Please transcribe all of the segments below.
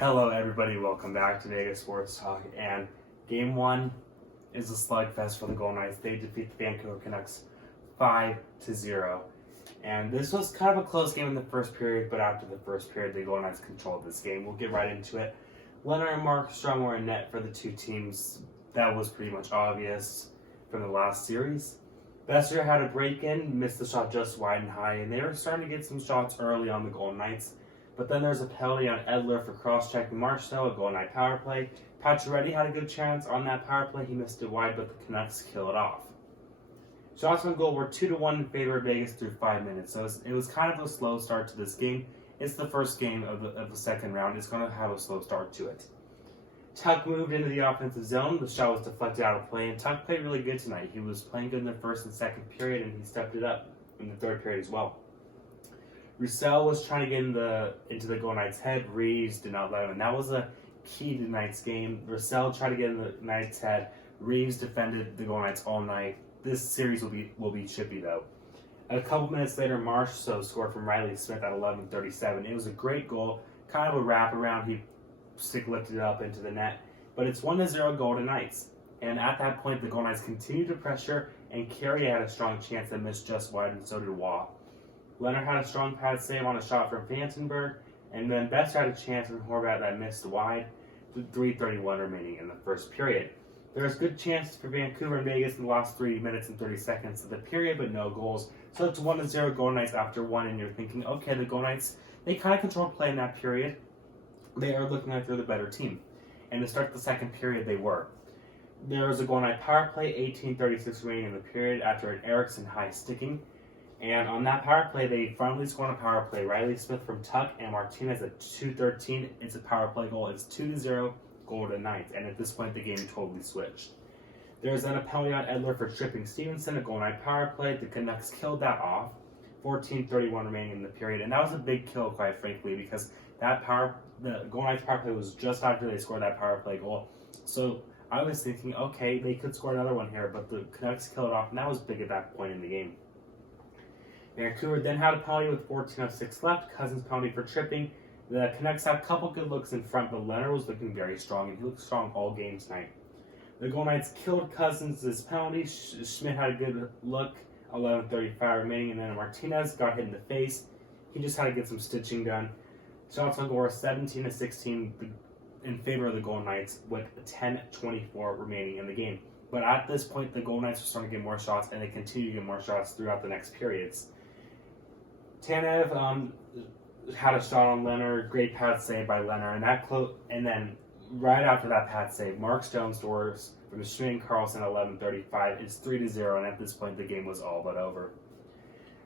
Hello, everybody. Welcome back to Vegas Sports Talk. And Game 1 is a slugfest for the Golden Knights. They defeat the Vancouver Canucks 5-0. And this was kind of a close game in the first period, but after the first period, the Golden Knights controlled this game. We'll get right into it. Lehner and Markstrom were in net for the two teams. That was pretty much obvious from the last series. Besser had a break-in, missed the shot just wide and high, and they were starting to get some shots early on the Golden Knights. But then there's a penalty on Edler for cross-checking Markstrom, a Golden Knight power play. Pacioretty had a good chance on that power play. He missed it wide, but the Canucks kill it off. Shots on goal were 2-1 in favor of Vegas through 5 minutes, so it was kind of a slow start to this game. It's the first game of the second round. It's going to have a slow start to it. Tuck moved into the offensive zone. The shot was deflected out of play, and Tuck played really good tonight. He was playing good in the first and second period, and he stepped it up in the third period as well. Roussel was trying to get into the Golden Knights' head. Reeves did not let him, and that was a key to tonight's game. Roussel tried to get in the Knights' head. Reeves defended the Golden Knights all night. This series will be chippy though. A couple minutes later, Markstrom scored from Riley Smith at 11:37. It was a great goal, kind of a wraparound. He lifted it up into the net, but it's 1-0 Golden Knights. And at that point, the Golden Knights continued to pressure, and Carey had a strong chance that missed just wide, and so did Waugh. Lehner had a strong pad save on a shot from Vandenberg, and then Besser had a chance from Horvat that missed wide, with 3:31 remaining in the first period. There was good chances for Vancouver and Vegas in the last 3 minutes and 30 seconds of the period, but no goals. So it's 1-0 Golden Knights after one, and you're thinking, okay, the Golden Knights, they kind of controlled play in that period. They are looking like they're the better team. And to start the second period, they were. There was a Golden Knight power play, 18:36 remaining in the period after an Eriksson high sticking. And on that power play, they finally scored a power play. Riley Smith from Tuck and Martinez at 2:13. It's a power play goal. It's 2-0 Golden Knights. And at this point, the game totally switched. There's then a penalty on Edler for tripping Stevenson, a Golden Knight power play. The Canucks killed that off. 14:31 remaining in the period. And that was a big kill, quite frankly, because the Golden Knights power play was just after they scored that power play goal. So I was thinking, okay, they could score another one here, but the Canucks killed it off, and that was big at that point in the game. Vancouver then had a penalty with 14:06 left. Cousins penalty for tripping. The Canucks had a couple good looks in front, but Lehner was looking very strong, and he looked strong all game tonight. The Golden Knights killed Cousins' penalty. Schmidt had a good look, 11:35 remaining, and then Martinez got hit in the face. He just had to get some stitching done. Shots on goal were 17-16 in favor of the Golden Knights with 10:24 remaining in the game. But at this point, the Golden Knights were starting to get more shots, and they continued to get more shots throughout the next periods. Tanev had a shot on Lehner, great pad save by Lehner, and then right after that pad save, Markstrom scores from Schmidt and Carlson at 11:35. It's 3-0, and at this point, the game was all but over.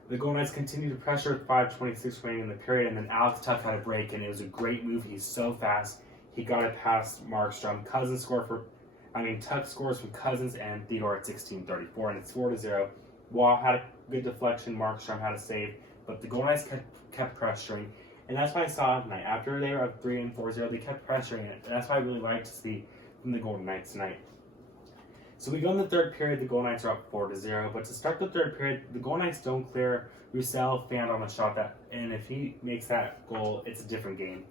The Golden Knights continued to pressure with 5:26 remaining in the period, and then Alex Tuck had a break, and it was a great move. He's so fast. He got it past Markstrom. Tuck scores from Cousins and Theodore at 16:34, and it's 4-0. Waugh had a good deflection. Markstrom had a save, but the Golden Knights kept pressuring, and that's what I saw tonight. After they were up 3 and 4-0, they kept pressuring it, and that's what I really liked to see from the Golden Knights tonight. So we go in the third period. The Golden Knights are up 4-0, but to start the third period, the Golden Knights don't clear. Roussel fanned on a shot and if he makes that goal, it's a different game.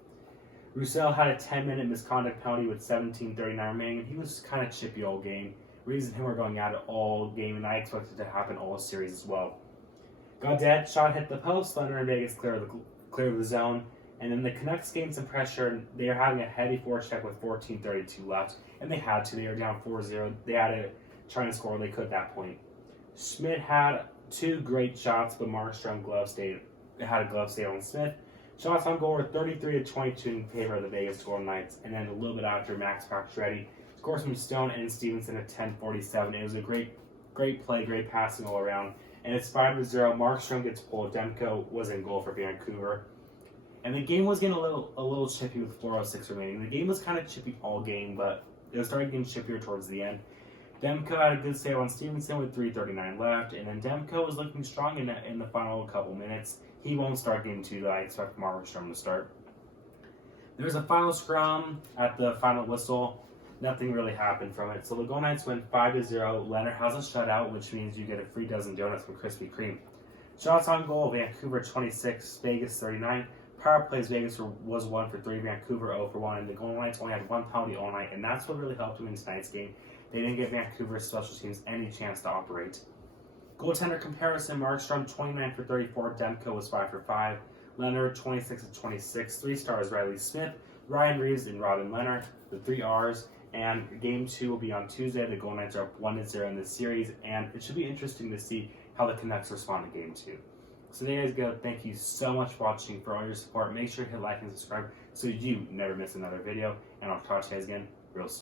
Roussel had a 10-minute misconduct penalty with 17:39 remaining, and he was kind of chippy all game. Reeves and him were going at it all game, and I expected it to happen all series as well. Gaudette shot hit the post. Lehner and Vegas clear the zone, and then the Canucks gained some pressure, and they are having a heavy forecheck with 14:32 left, and they had to. They were down 4-0. They had to try and score. They could at that point. Schmidt had 2 great shots, but Markstrom had a glove stay on Smith. Shots on goal were 33-22 in favor of the Vegas Golden Knights, and then a little bit after, Max Pacioretty scores from Stone and Stevenson at 10:47. It was a great play, great passing all around, and it's 5-0. Markstrom gets pulled. Demko was in goal for Vancouver, and the game was getting a little chippy with 4:06 remaining. The game was kind of chippy all game, but it was starting getting chippier towards the end. Demko had a good save on Stevenson with 3:39 left, and then Demko was looking strong in the final couple minutes. He won't start game 2, though. I expect Markstrom to start. There was a final scrum at the final whistle. Nothing really happened from it. So the Golden Knights win 5-0. Lehner has a shutout, which means you get a free dozen donuts from Krispy Kreme. Shots on goal, Vancouver 26, Vegas 39. Power plays, Vegas was 1 for 3, Vancouver 0 for 1, and the Golden Knights only had 1 penalty all night, and that's what really helped them in tonight's game. They didn't give Vancouver's special teams any chance to operate. Goaltender comparison, Markstrom 29 for 34, Demko was 5 for 5, Lehner 26 of 26, 3 stars Riley Smith, Ryan Reeves, and Robin Lehner, the 3 R's. And game 2 will be on Tuesday. The Golden Knights are up 1-0 in this series, and it should be interesting to see how the Canucks respond to game 2. So there you guys go. Thank you so much for watching, for all your support. Make sure to hit like and subscribe so you never miss another video, and I'll talk to you guys again real soon.